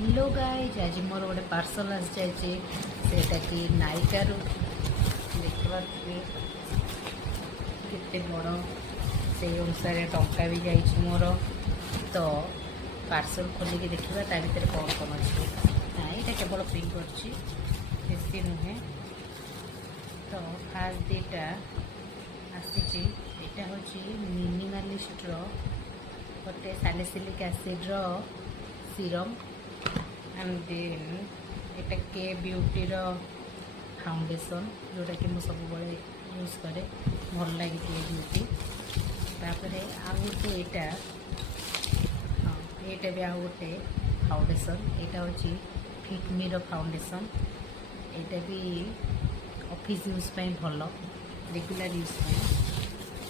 hello guys आज मोर गोटे parcel आसी जाइए सेटा कि नायिकारु देखा केते बड़ से अनुसार टंका भी जाइए मोर तो पार्सल खोलिक देखा ता भर कौन कौन अच्छे ना यहाँ केवल प्रिंट करछि बेसी नुहे तो फास्ट दुटा आसी यहाँ हूँ मिनिमालिस्ट गोटे सालिसिलिक एसिड सीरम एंड देन एटा के ब्यूटी फाउंडेशन जोटा कि मुझे सब यूज करे भल लगे के ब्यूटी तापर आ गोटे यहाँ हाँ यहाँ भी आ गोटे फाउंडेशन यहाँ हूँ फिटमी फाउंडेशन यहाँ भी ऑफिस यूज भल रेगुलर यूज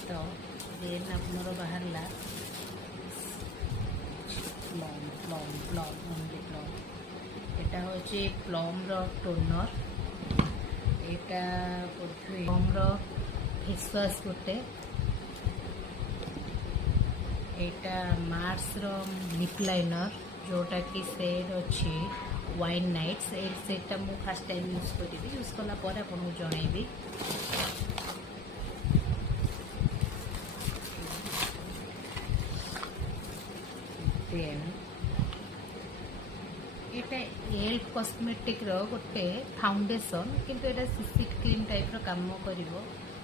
तो देन आपनर बाहरला Plum Plum Plum only Plum यहाँ हूँ प्लम टोनर यहाँ प्लम फेसवाश गोटे यहाँ मार्स लिप लाइनर जोटा कि सेड अच्छी वाइन नाइट्स सेटा मुझे फास्ट टाइम यूज करी यूज कलापर आपको जनइबी देन एटा एल्फ कॉस्मेटिक रो गोटे फाउंडेशन किंतु एटा सीसीट क्रीम टाइप रो काम करिवो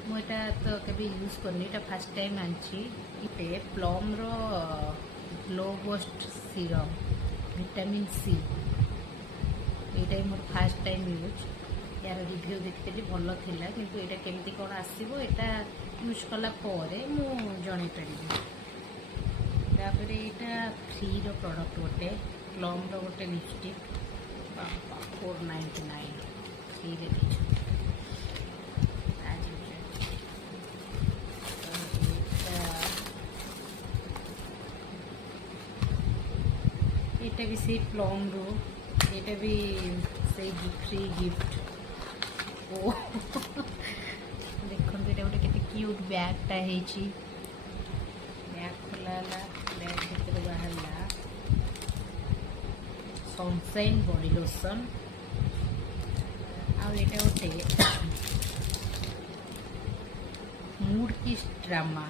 मु एटा तो कभी यूज करनी एटा फर्स्ट टाइम आनछि इटे प्लम रो glow boost serum vitamin C एटा मोर फर्स्ट टाइम यूज यार रिव्यू देखिली भल थिला किंतु एटा केमती कोन आसीबो एटा यूज कला परे मु जणै परिबी तापर यहाँ फ्री प्रोडक्ट गोटे प्लम गोटे लिपस्टिक 499 फ्री यहाँ भी से प्लम रो यहाँ भी से फ्री गिफ्ट ओ देखो ये गोटे के क्यूट बैगटा है बैग खोला बैग भर बाहर सनसाइन बॉडी लोशन आउ यहाँ गोटे मूड किस drama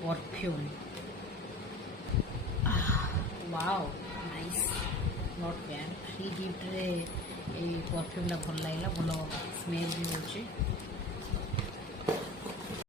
perfume wow nice not bad free gift रे परफ्यूमटा भल लगे भल स्मेल भी हो